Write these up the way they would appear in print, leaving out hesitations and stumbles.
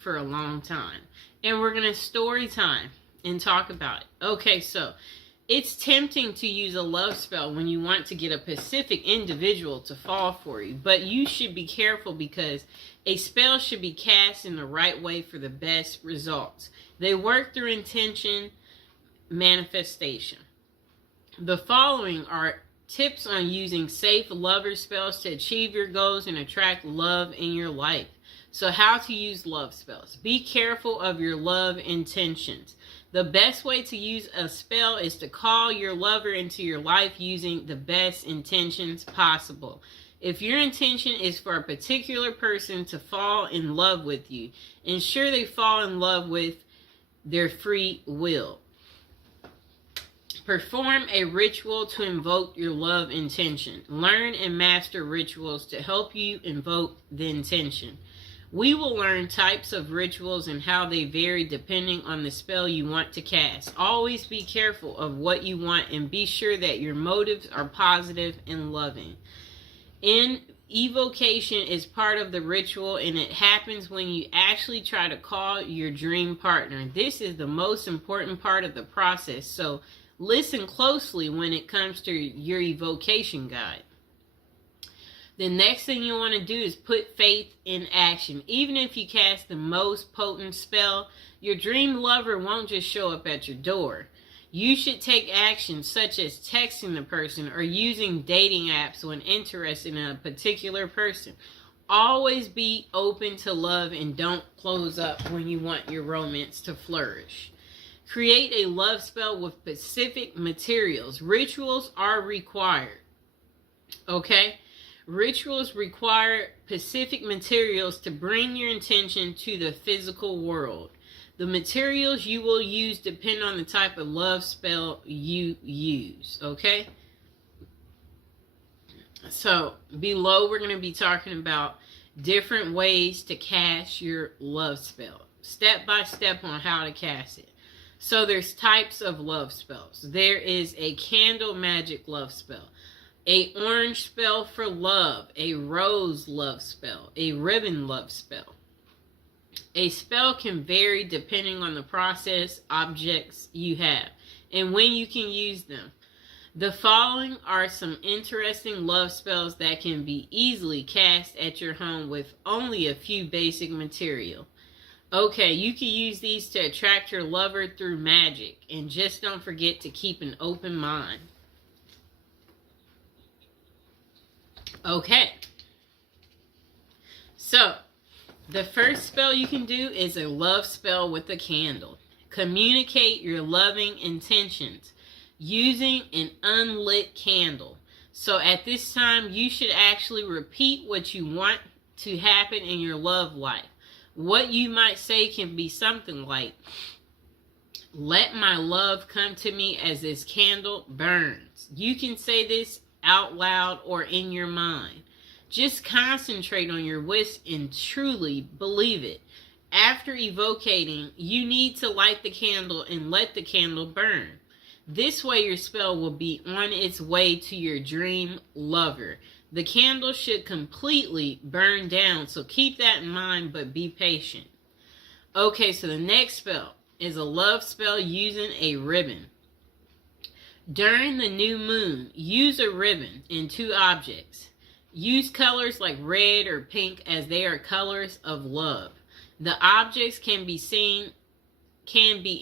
for a long time. And we're going to story time and talk about it. Okay, so it's tempting to use a love spell when you want to get a specific individual to fall for you, but you should be careful because a spell should be cast in the right way for the best results. They work through intention, manifestation. The following are tips on using safe lover spells to achieve your goals and attract love in your life. So how to use love spells. Be careful of your love intentions. The best way to use a spell is to call your lover into your life using the best intentions possible. If your intention is for a particular person to fall in love with you, ensure they fall in love with their free will. Perform a ritual to invoke your love intention. Learn and master rituals to help you invoke the intention. We will learn types of rituals and how they vary depending on the spell you want to cast. Always be careful of what you want and be sure that your motives are positive and loving. Evocation is part of the ritual, and it happens when you actually try to call your dream partner. This is the most important part of the process, so listen closely when it comes to your evocation guide. The next thing you want to do is put faith in action. Even if you cast the most potent spell, your dream lover won't just show up at your door. You should take action such as texting the person or using dating apps when interested in a particular person. Always be open to love and don't close up when you want your romance to flourish. Create a love spell with specific materials. Rituals are required. Okay? Rituals require specific materials to bring your intention to the physical world. The materials you will use depend on the type of love spell you use, okay? So, below we're going to be talking about different ways to cast your love spell. Step by step on how to cast it. So, there's types of love spells. There is a candle magic love spell. A orange spell for love, a rose love spell, a ribbon love spell. A spell can vary depending on the process, objects you have, and when you can use them. The following are some interesting love spells that can be easily cast at your home with only a few basic material. Okay, you can use these to attract your lover through magic, and just don't forget to keep an open mind. Okay, so the first spell you can do is a love spell with a candle. Communicate your loving intentions using an unlit candle. So at this time, you should actually repeat what you want to happen in your love life. What you might say can be something like, "Let my love come to me as this candle burns." You can say this out loud or in your mind. Just concentrate on your wish and truly believe it. After evocating, you need to light the candle and let the candle burn. This way your spell will be on its way to your dream lover. The candle should completely burn down, so keep that in mind, but be patient. Okay, so the next spell is a love spell using a ribbon. During the new moon, use a ribbon in 2 objects. Use colors like red or pink as they are colors of love. The objects can be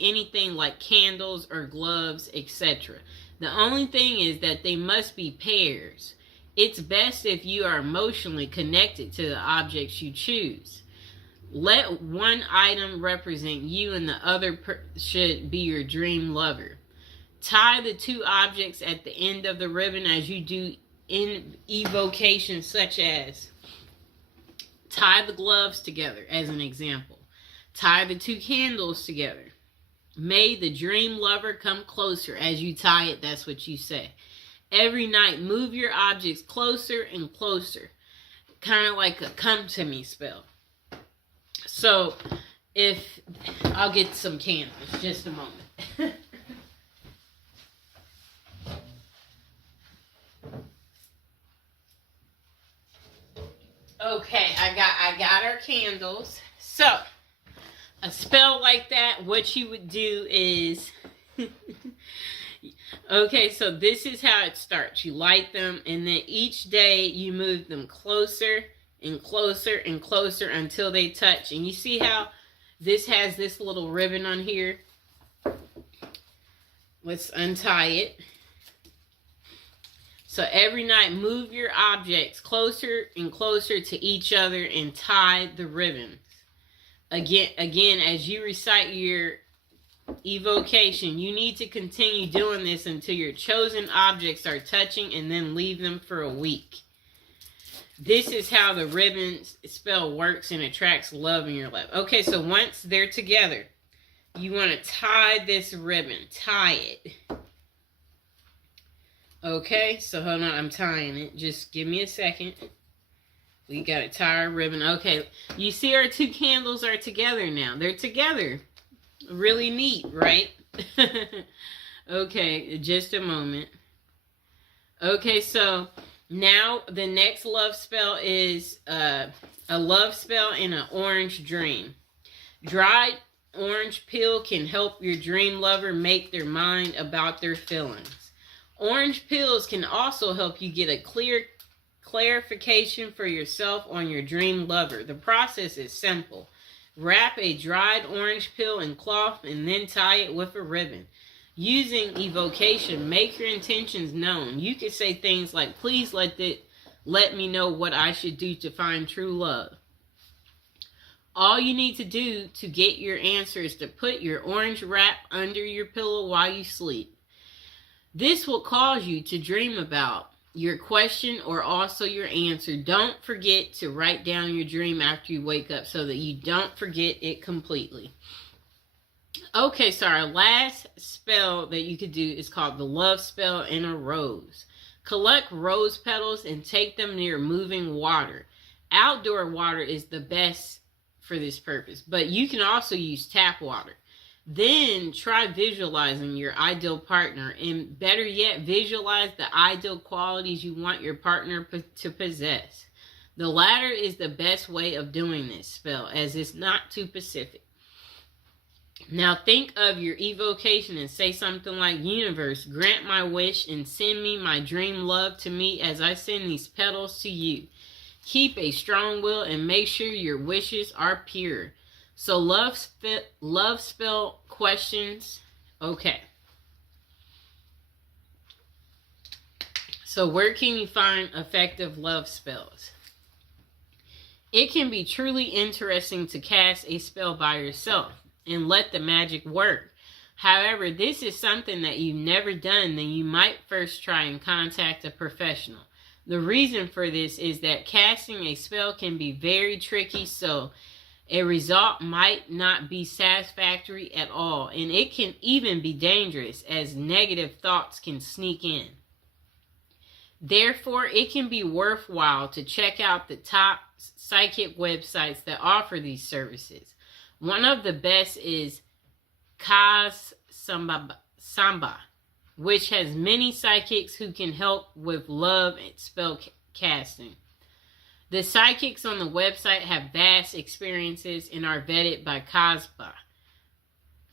anything like candles or gloves, etc. The only thing is that they must be pairs. It's best if you are emotionally connected to the objects you choose. Let one item represent you and the other should be your dream lover. Tie the 2 objects at the end of the ribbon as you do in evocation, such as tie the gloves together as an example. Tie the 2 candles together. May the dream lover come closer. As you tie it, that's what you say. Every night, move your objects closer and closer. Kind of like a come to me spell. So, I'll get some candles, just a moment. Okay, I got our candles. So, a spell like that, what you would do is, okay, so this is how it starts. You light them, and then each day you move them closer and closer and closer until they touch. And you see how this has this little ribbon on here? Let's untie it. So every night, move your objects closer and closer to each other and tie the ribbons. Again, as you recite your evocation, you need to continue doing this until your chosen objects are touching, and then leave them for a week. This is how the ribbon spell works and attracts love in your life. Okay, so once they're together, you want to tie this ribbon. Tie it. Okay, so hold on, I'm tying it. Just give me a second. We got to tie our ribbon. Okay, you see our two candles are together now. They're together. Really neat, right? Okay, just a moment. Okay, so now the next love spell is a love spell in an orange dream. Dried orange peel can help your dream lover make their mind about their feelings. Orange peels can also help you get a clear clarification for yourself on your dream lover. The process is simple. Wrap a dried orange peel in cloth and then tie it with a ribbon. Using evocation, make your intentions known. You can say things like, please let me know what I should do to find true love. All you need to do to get your answer is to put your orange wrap under your pillow while you sleep. This will cause you to dream about your question or also your answer. Don't forget to write down your dream after you wake up so that you don't forget it completely. Okay, so our last spell that you could do is called the love spell in a rose. Collect rose petals and take them near moving water. Outdoor water is the best for this purpose, but you can also use tap water. Then try visualizing your ideal partner, and better yet, visualize the ideal qualities you want your partner to possess. The latter is the best way of doing this spell, as it's not too specific. Now think of your evocation and say something like, universe, grant my wish and send me my dream love to me as I send these petals to you. Keep a strong will and make sure your wishes are pure. So love spell questions. Okay. So where can you find effective love spells? It can be truly interesting to cast a spell by yourself and let the magic work. However, this is something that you've never done, then you might first try and contact a professional. The reason for this is that casting a spell can be very tricky, so a result might not be satisfactory at all, and it can even be dangerous as negative thoughts can sneak in. Therefore, it can be worthwhile to check out the top psychic websites that offer these services. One of the best is Kaz Samba, which has many psychics who can help with love and spell casting. The psychics on the website have vast experiences and are vetted by Kazba.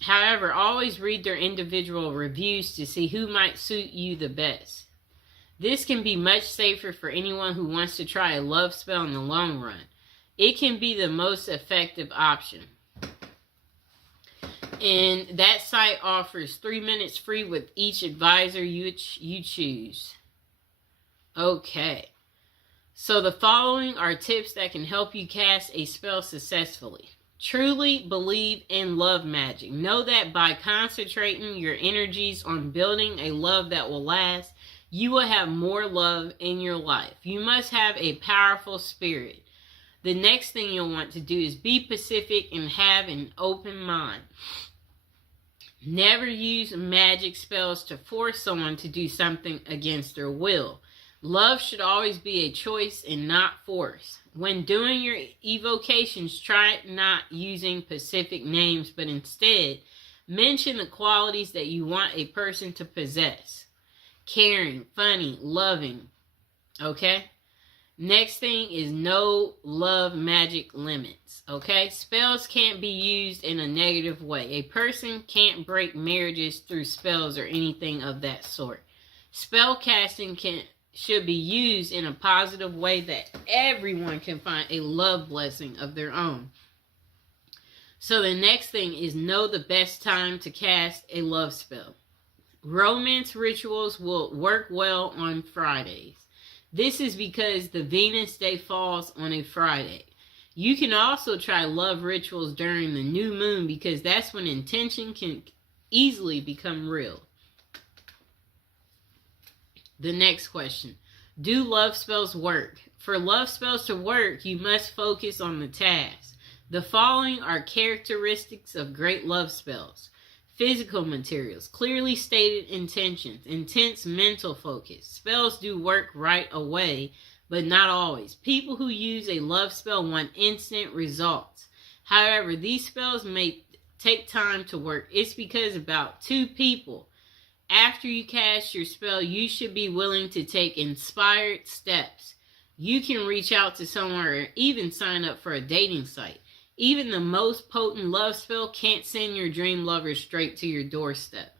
However, always read their individual reviews to see who might suit you the best. This can be much safer for anyone who wants to try a love spell in the long run. It can be the most effective option. And that site offers 3 minutes free with each advisor you choose. Okay. So the following are tips that can help you cast a spell successfully. Truly believe in love magic. Know that by concentrating your energies on building a love that will last, you will have more love in your life. You must have a powerful spirit. The next thing you'll want to do is be pacific and have an open mind. Never use magic spells to force someone to do something against their will. Love should always be a choice and not force. When doing your evocations, try not using specific names, but instead mention the qualities that you want a person to possess. Caring, funny, loving. Okay? Next thing is no love magic limits. Okay? Spells can't be used in a negative way. A person can't break marriages through spells or anything of that sort. Spell casting should be used in a positive way that everyone can find a love blessing of their own. So the next thing is know the best time to cast a love spell. Romance rituals will work well on Fridays. This is because the Venus day falls on a Friday. You can also try love rituals during the new moon because that's when intention can easily become real. The next question. Do love spells work? For love spells to work, you must focus on the task. The following are characteristics of great love spells. Physical materials, clearly stated intentions, intense mental focus. Spells do work right away, but not always. People who use a love spell want instant results. However, these spells may take time to work. It's because about 2 people. After you cast your spell, you should be willing to take inspired steps. You can reach out to someone or even sign up for a dating site. Even the most potent love spell can't send your dream lover straight to your doorstep.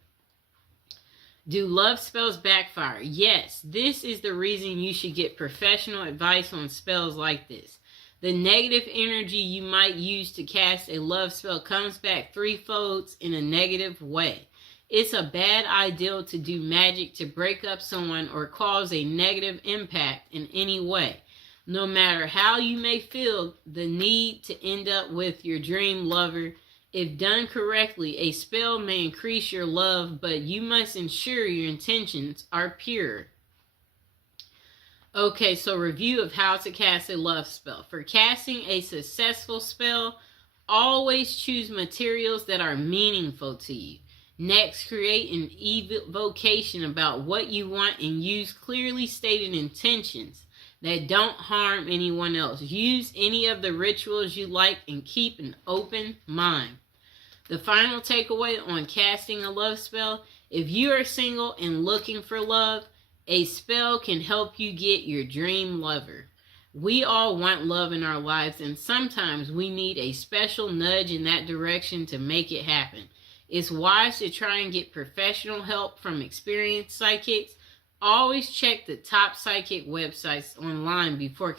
Do love spells backfire? Yes, this is the reason you should get professional advice on spells like this. The negative energy you might use to cast a love spell comes back threefold in a negative way. It's a bad idea to do magic to break up someone or cause a negative impact in any way. No matter how you may feel the need to end up with your dream lover, if done correctly, a spell may increase your love, but you must ensure your intentions are pure. Okay, so review of how to cast a love spell. For casting a successful spell, always choose materials that are meaningful to you. Next, create an evocation about what you want and use clearly stated intentions that don't harm anyone else. Use any of the rituals you like and keep an open mind. The final takeaway on casting a love spell: if you are single and looking for love, a spell can help you get your dream lover. We all want love in our lives, and sometimes we need a special nudge in that direction to make it happen. It's wise to try and get professional help from experienced psychics. Always check the top psychic websites online before